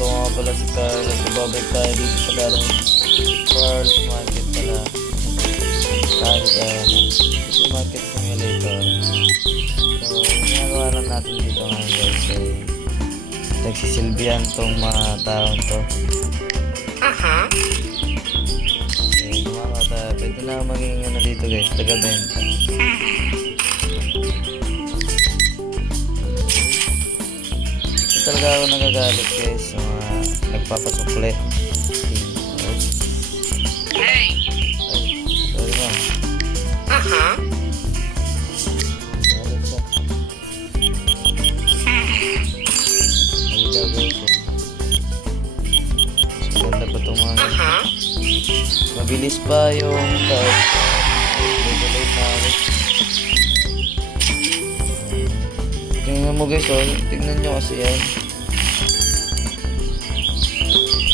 Ito nga pala si Carl at babalik tayo dito sa larong Carl's Market pala. Supermarket Simulator. So, yung ginagawa lang natin dito ngayon guys ay nagsisilbihan tong mga taong to. Okay, mga tayo. Pwede na maging ano dito guys, taga-benta. Ito talaga ako nagagalit guys sa mga nagpapasukle. Ay, sorry ma'am. Galit siya. Ay daw guys eh. Ganda pa itong mga mabilis pa yung card. Regulate na ako. Tingnan mo guys oh. Tingnan nyo kasi yan.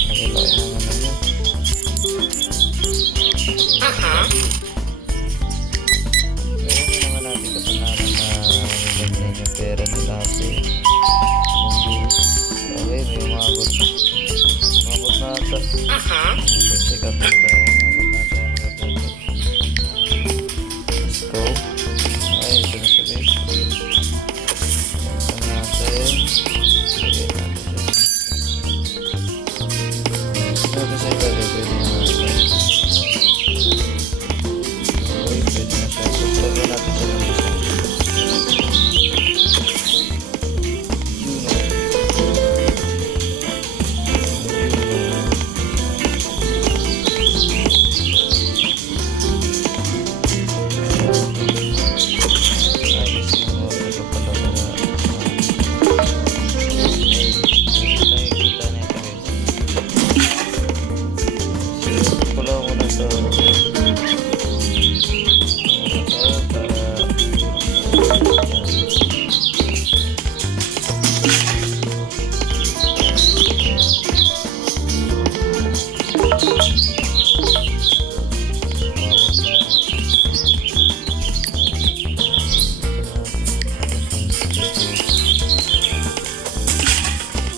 Nakalaki ng ano nyo. Kaya mo naman natin kasanaran na ganyan yung pera nila kasi okay, may umabot. Umabot na ata. Check out na tayo. Umabot na tayo mga pwede. Let's go. Ay, ito na siya guys. Buksan natin. Lagay natin siya. Ito sa iba rin. Pwede na natin. Okay, pwede na siya. Lagay natin siya ng isa.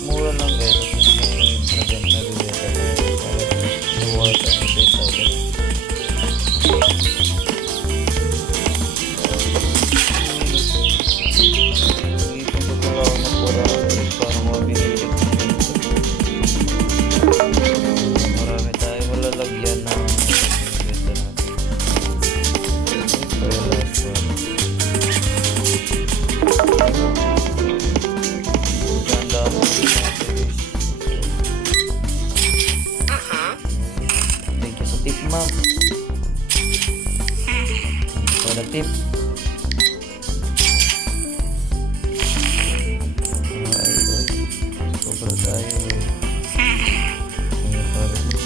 Mura lang guys, at least may nabibenta na worth at 10,000. Hindi ko pagkala ako ng para mabinili ko dito. Marami tayo malalagyan na binibenta natin. Ito yung last one. Ganda mo. Thank you sa tip ma'am. Para tip. Ay, sobra tayo eh. Ayan, para tip.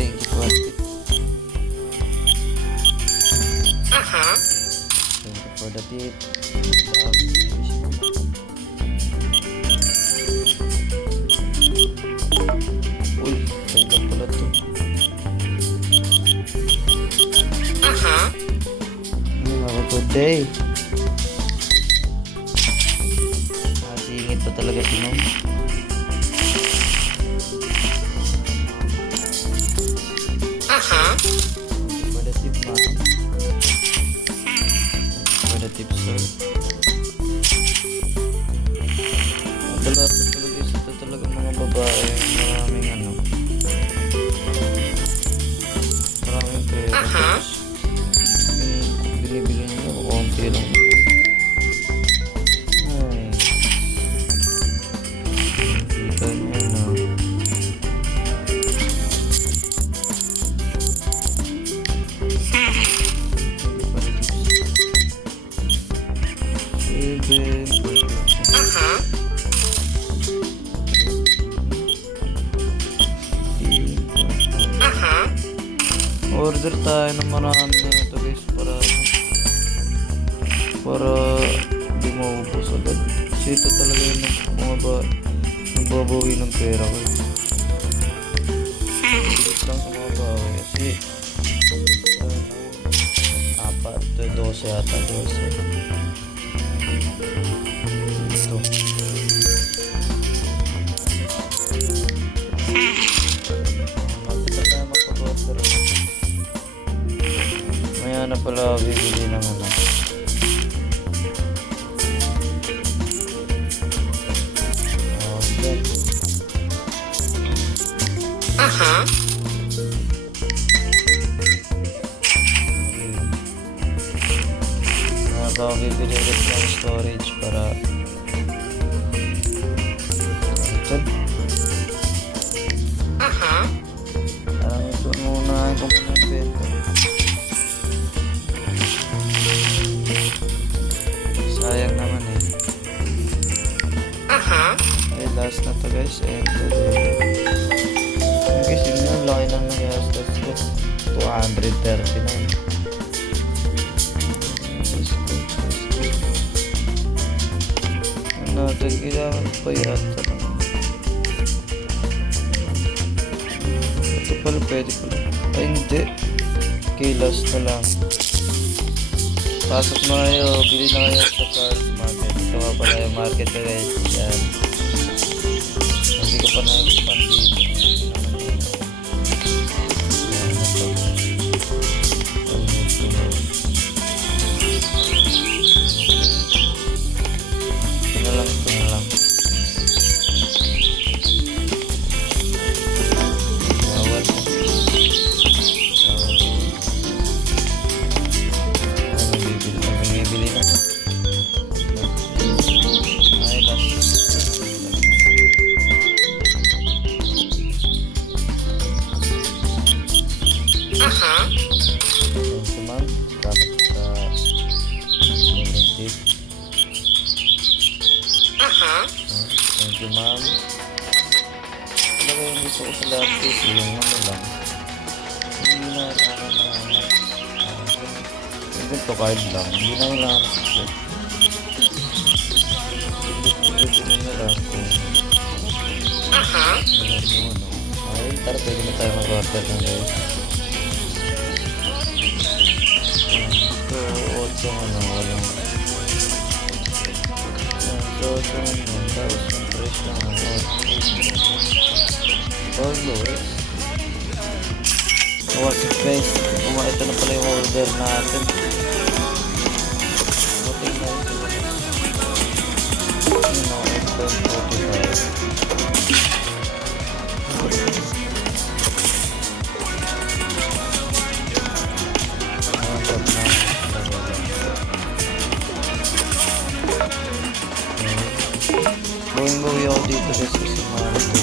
Thank you for tip. Thank you for the tip. Uy, kaya pala to. Have a good day. Singit pa talaga si Mom. For the tip, ma'am. For the tip, sir. Ito talaga mga babae. Maraming ano. Maraming pera. Binibili nyo. Konti lang. Ay. Kita nyo na. Order tayo ng marami na ito guys para di maubos agad kasi ito talaga yung nagbabawi ng pera ko. Bilis lang sa mga bawi kasi $4 12 yata, 12. Ito. Mapit na tayo magpag-order. Maya na pala bibili ng ano. Okay. Baka bibili ulit ng storage para ito. Parang ito muna ko muna yung bento. Sayang naman eh. Okay, last na to guys. Enter. Okay, signal. Laki lang nag-gastos ko. 239. Natin kailangan pa yata lang. Ito pala pwede pala. Ay hindi. Okay, last na lang. Pasok na kayo. Bili na kayo sa card market. Ito nga pala yung market na guys. Yan. Hindi ko pa na-expand dito. Yan na to. Thank you, ma'am. Talaga yung gusto ko sa lahat kasi yung ano lang. Hindi na kailangan na yung ganito card lang. Hindi na kailangan sa check. Pagdating na lang kung alam mo ano. Ay, tara pwede na tayo mag-order ng guys. Ito, 8 ano, walang so, tapos yung price lang ang all lowest. What's the price? Ito na pala yung order natin. Buting na ito. You know, 8.45. Going ako dito kasi sa mahal ko.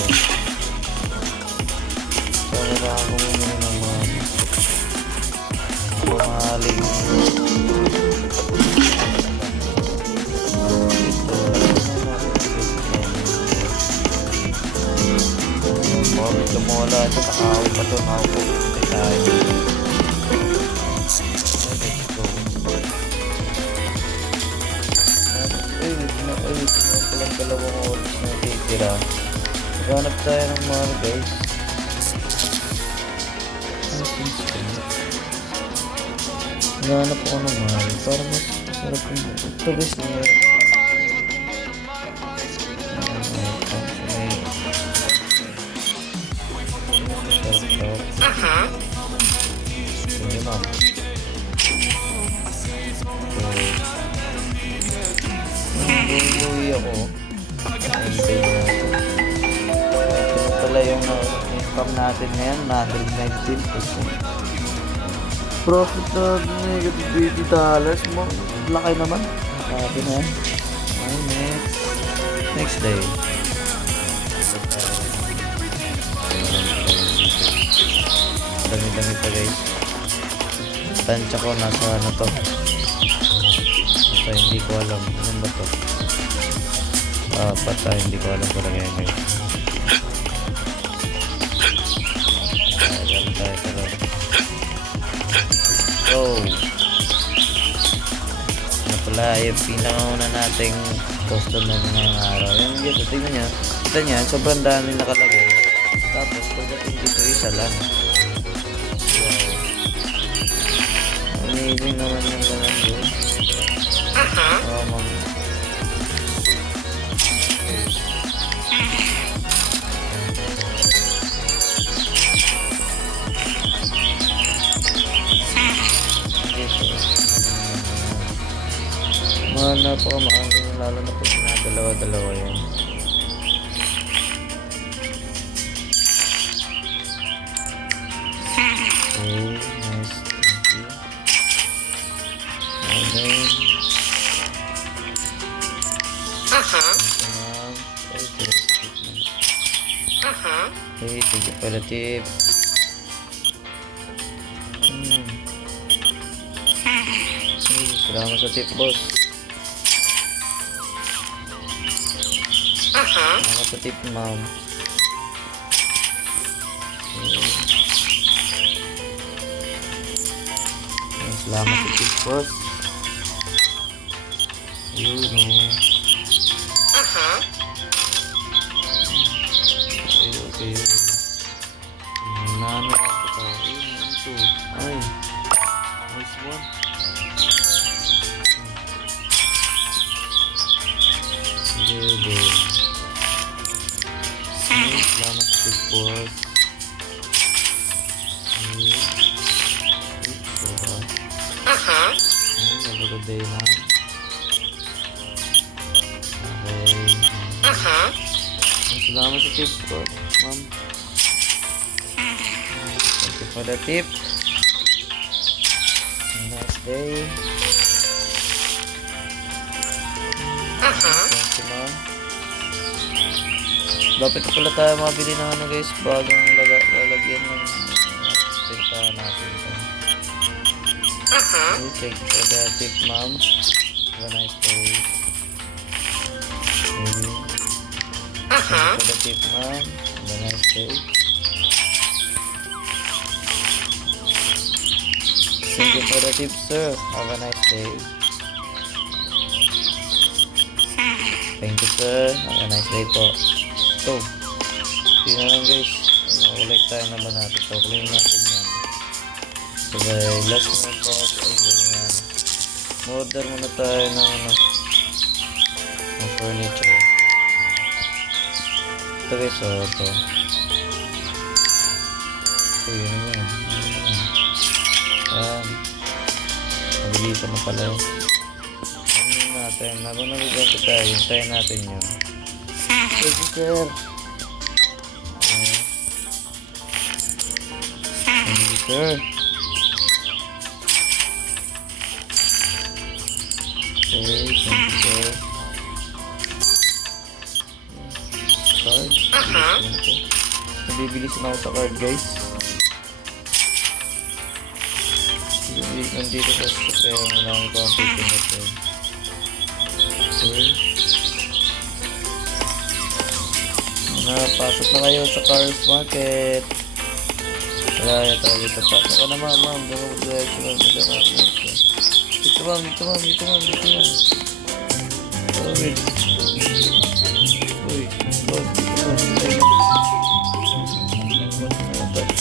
So, kailangan ko muna ng mga mamahaling ito. Bakit lumula ito? Nakahawin pa ito. Nakahawin pa tayo. Palang dalawang oras na titira. Maghanap tayo ng mahal guys. Maghanap ako ng mahal para mas masarap yung ito guys na hindi ma'am. Buwi ako. Ito na pala yung income natin ngayon, 119%. Profit na negative $80. Laki naman. Sabi na yan. Okay, next day. Dami-dami pa guys. Tansya ko nasa ano to. Hindi ko alam ano ba to. Pata hindi ko alam kung ano yun. Ayan tayo pero go. Ano pala yung pinakauna nating customer ngayong araw. Yan dito, tingnan nyo. Kita nyo, sobrang dami nakalagay. Tapos pagdating dito isa lang. Wow. amazing naman yung laman doon. Oh, ma'am. Mahal na po, mahal din lalo na pag dalawa-dalawa yan. Okay, nice, thank you. And then, hey, thank you for the tip. Hey, salamat sa tip, boss. Salamat sa tip, ma'am. Salamat sa tip, boss. Yun, oh. Okay. Nano ako tayo. Ito. Ay. Nice one. Sige. Salamat sa tip, boss. Have a good day, ma'am. Okay. Salamat sa tip ko, ma'am. Thank you for the tip. Have a nice day. Thank you, ma'am. Dapat ko pala tayo mabili ng ano guys, bagong lalagyan ng pintahan natin. Okay, thank you for the tip, ma'am. Have a nice day. Thank you for the tip, ma'am. Have a nice day. Thank you for the tip, sir. Have a nice day. Thank you, sir. Have a nice day po. Ito. Tingnan lang guys. Ulit tayo na ba natin ito? Clean natin yan. Okay, last na po. Ayan. Order muna tayo ng ng furniture. Ito guys, so ito. Ito yun yan. Ayan. Nabilisan na pala yun. Ano natin? Habang nabigyan tayo, hintayin natin yun. Thank you, sir. Thank you, sir. Okay, thank you, sir. Card. Nabibilisan ako sa card, guys. Nandito sa kaya wala akong computer natin. Okay. Pasok na kayo sa Cars Market. Wala tayo dito. Pasok ka na, ma'am. Dito, ma'am. Oh, wait. Uy, boss.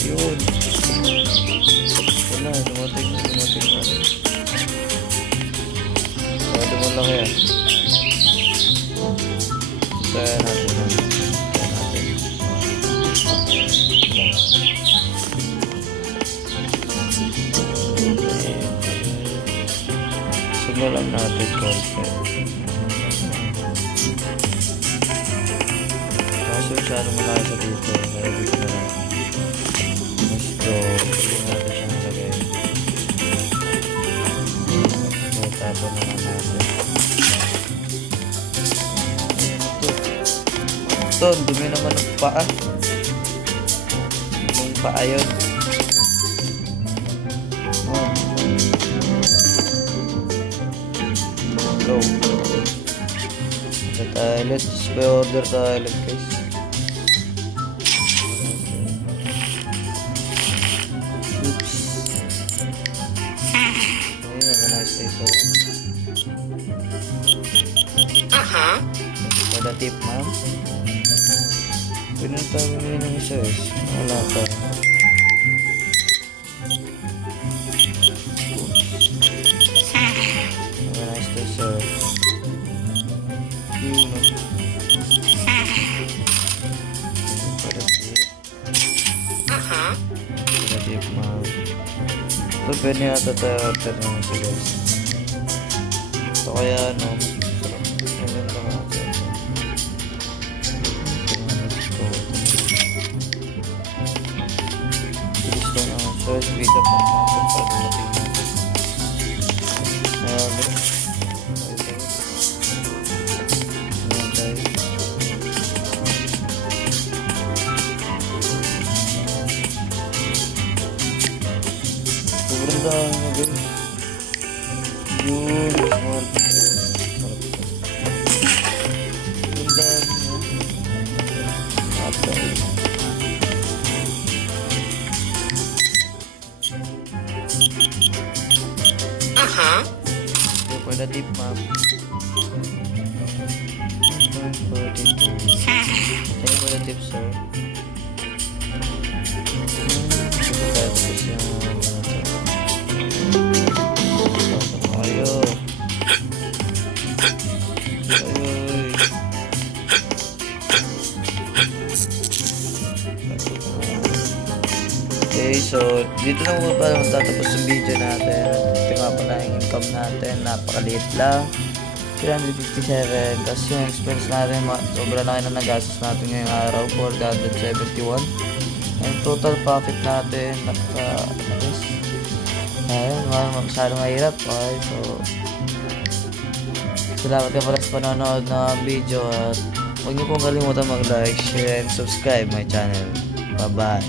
Yun. Wala, dumating na. Pwede mo lang yan. Kaya natin. Sunod lang natin konti. Kasi masyado malaki sa dito. Kaya dito na lang. Let's go. Hindi natin siya nalagay. Kaya tapon na lang natin. Ito, dumi naman ng paa. Yung paa yun. Oh. Go. Sa toilet. Order toilet guys. Oops. Okay, have a nice day, sir. For the tip, ma'am. Pwede na tayo bumili ng isa eh. Wala pa. Oops. pwede nata tayo order naman si guys. Ito kaya ano, sarap. Maganda ka natin. Bilis lang naman siya. Speed up lang natin para dumating natin. Marami. Sobrang dami na guys. Yun, small. Sobrang dami na. Atay. Go for the tip, ma'am. Thank you for the tip, sir. Hindi ko kaya tapos yung ano to. Ayo. Ayoy. Okay, so dito na po pala matatapos yung video natin. Ito nga pala yung income natin. Napakaliit lang. 357. Tapos yung expense natin, sobra na kayo na nagastos natin ngayong araw. 471. And total profit natin, masyadong mahirap. Okay, so salamat ka pala sa panonood ng video at huwag niyo pong kalimutan mag-like, share, and subscribe my channel. Bye bye.